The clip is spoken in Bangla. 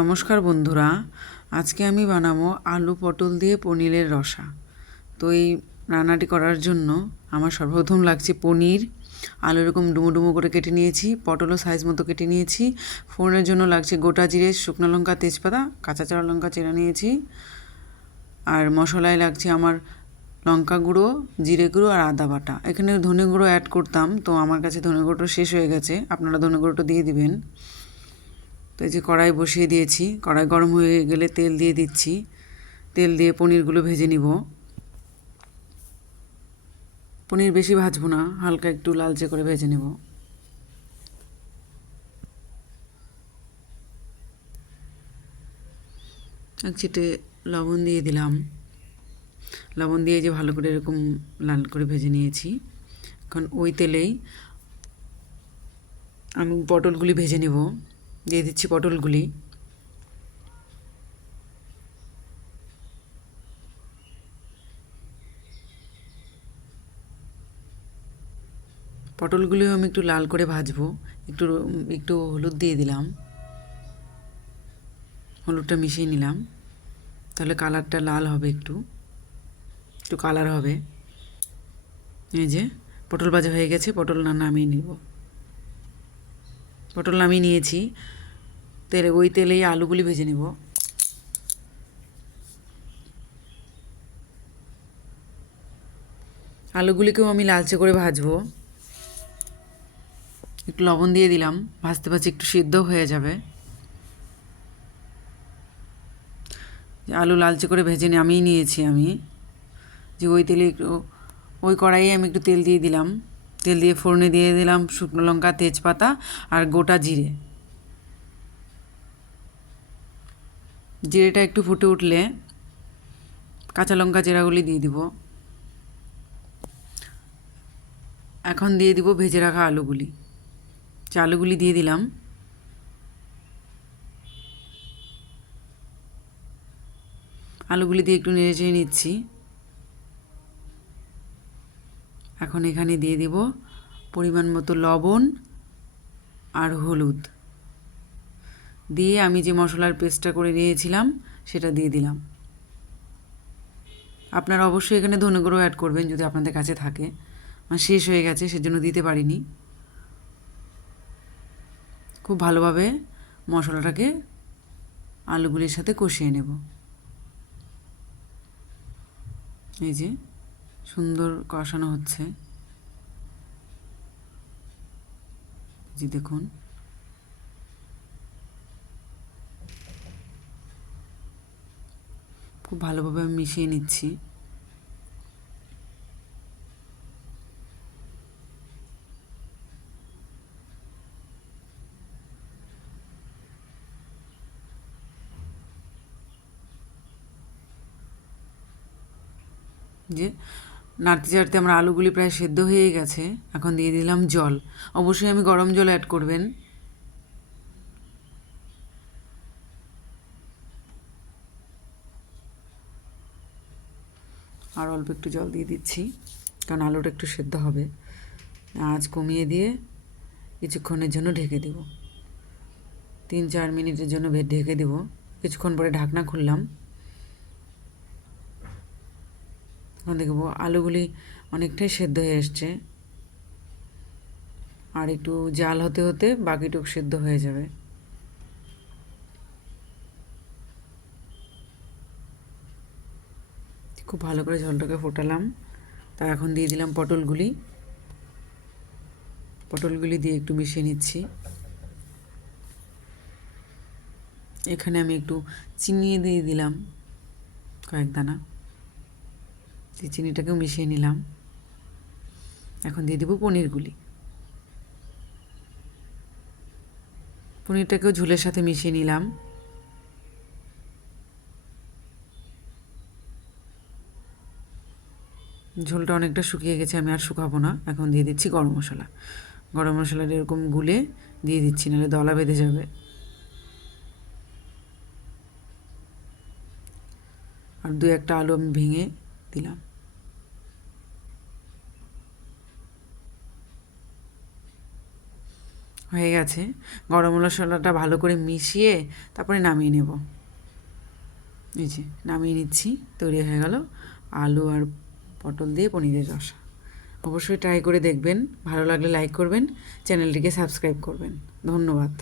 নমস্কার বন্ধুরা, আজকে আমি বানাবো আলু পটল দিয়ে পনিরের রসা। তো এই রান্নাটি করার জন্য আমার সর্বপ্রথম লাগছে পনির। আলু এরকম ডুমো ডুমো করে কেটে নিয়েছি, পটলও সাইজ মতো কেটে নিয়েছি। ফোড়নের জন্য লাগছে গোটা জিরে, শুকনো লঙ্কা, তেজপাতা, কাঁচা চারা লঙ্কা চেরা নিয়েছি। আর মশলায় লাগছে আমার লঙ্কা গুঁড়ো, জিরে গুঁড়ো আর আদা বাটা। এখানে ধনে গুঁড়ো অ্যাড করতাম, তো আমার কাছে ধনে গুঁড়োটা শেষ হয়ে গেছে। আপনারা ধনে গুঁড়োটা দিয়ে দিবেন। তো এই যে কড়াই বসিয়ে দিয়েছি, কড়াই গরম হয়ে গেলে তেল দিয়ে দিচ্ছি। তেল দিয়ে পনিরগুলো ভেজে নিব। পনির বেশি ভাজবো না, হালকা একটু লালচে করে ভেজে নেব। এক চিটে লবণ দিয়ে দিলাম। লবণ দিয়ে যে ভালো করে এরকম লাল করে ভেজে নিয়েছি। এখন ওই তেলেই আমি পটলগুলি ভেজে নেব। দিয়ে দিচ্ছি পটলগুলি। পটলগুলিও আমি একটু লাল করে ভাজবো। একটু একটু হলুদ দিয়ে দিলাম। হলুদটা মিশিয়ে নিলাম। তাহলে কালারটা লাল হবে একটু। একটু কালার হবে। এই যে, পটল ভাজা হয়ে গেছে, পটল না নামিয়ে নিব। পটল নামিয়ে নিয়েছি। তেলে, ওই তেলেই আলুগুলি ভেজে নেব। আলুগুলিকেও আমি লালচে করে ভাজবো। একটু লবণ দিয়ে দিলাম, ভাজতে ভাজতে একটু সিদ্ধ হয়ে যাবে। আলু লালচে করে ভেজে নামিয়ে নিয়েছি আমি। যে ওই তেলে একটু, ওই কড়াইয়ে আমি একটু তেল দিয়ে দিলাম। তেল দিয়ে ফোড়নে দিয়ে দিলাম শুকনো লঙ্কা, তেজপাতা আর গোটা জিরে। জিরেটা একটু ফুটে উঠলে কাঁচা লঙ্কা চেরাগুলি দিয়ে দিব। এখন দিয়ে দিব ভেজে রাখা আলুগুলি। যে আলুগুলি দিয়ে দিলাম, আলুগুলি দিয়ে একটু নেড়ে চেড়ে নিচ্ছি। এখন এখানে দিয়ে দিব পরিমাণ মতো লবণ আর হলুদ। দিয়ে আমি যে মশলার পেস্টটা করে নিয়েছিলাম, সেটা দিয়ে দিলাম। আপনারা অবশ্যই এখানে ধনে গুঁড়ো অ্যাড করবেন যদি আপনাদের কাছে থাকে। আমার শেষ হয়ে গেছে, সেজন্য দিতে পারিনি। খুব ভালোভাবে মশলাটাকে আলুগুলির সাথে কষিয়ে নেব। এই যে, সুন্দর কষানো হচ্ছে। জি দেখুন। খুব ভালোভাবে আমি মিশিয়ে নিচ্ছি। যে নাড়তে চাড়তে আমার আলুগুলি প্রায় সেদ্ধ হয়ে গেছে, এখন দিয়ে দিলাম জল। অবশ্যই আমি গরম জল অ্যাড করবেন। আর অল্প একটু জল দিয়ে দিচ্ছি, কারণ আলুটা একটু সেদ্ধ হবে। আঁচ কমিয়ে দিয়ে কিছুক্ষণের জন্য ঢেকে দেব। তিন চার মিনিটের জন্য ঢেকে দেব। কিছুক্ষণ পরে ঢাকনা খুললাম। এখন দেখব আলুগুলি অনেকটাই সেদ্ধ হয়ে এসছে। আর একটু জাল হতে হতে বাকিটুক সেদ্ধ হয়ে যাবে। খুব ভালো করে ঝোলটাকে ফোটালাম। তা এখন দিয়ে দিলাম পটলগুলি। পটলগুলি দিয়ে একটু মিশিয়ে নিচ্ছি। এখানে আমি একটু চিনি দিয়ে দিলাম কয়েক দানা। দিয়ে চিনিটাকেও মিশিয়ে নিলাম। এখন দিয়ে দেবো পনিরগুলি। পনিরটাকেও ঝোলের সাথে মিশিয়ে নিলাম। ঝোলটা অনেকটা শুকিয়ে গেছে, আমি আর শুকাবো না। এখন দিয়ে দিচ্ছি গরম মশলা। গরম মশলাটা এরকম গুলে দিয়ে দিচ্ছি, নাহলে দলা বেঁধে যাবে। আর দু একটা আলু আমি ভেঙে দিলাম। হয়ে গেছে। গরম মশলাটা ভালো করে মিশিয়ে তারপরে নামিয়ে নেব। এই যে, নামিয়ে নিচ্ছি, তৈরি হয়ে গেল। আলু আর পটল দিয়ে পনিরের রসা। অবশ্যই ট্রাই করে দেখবেন। ভালো লাগলে লাইক করবেন। চ্যানেলটিকে সাবস্ক্রাইব করবেন। ধন্যবাদ।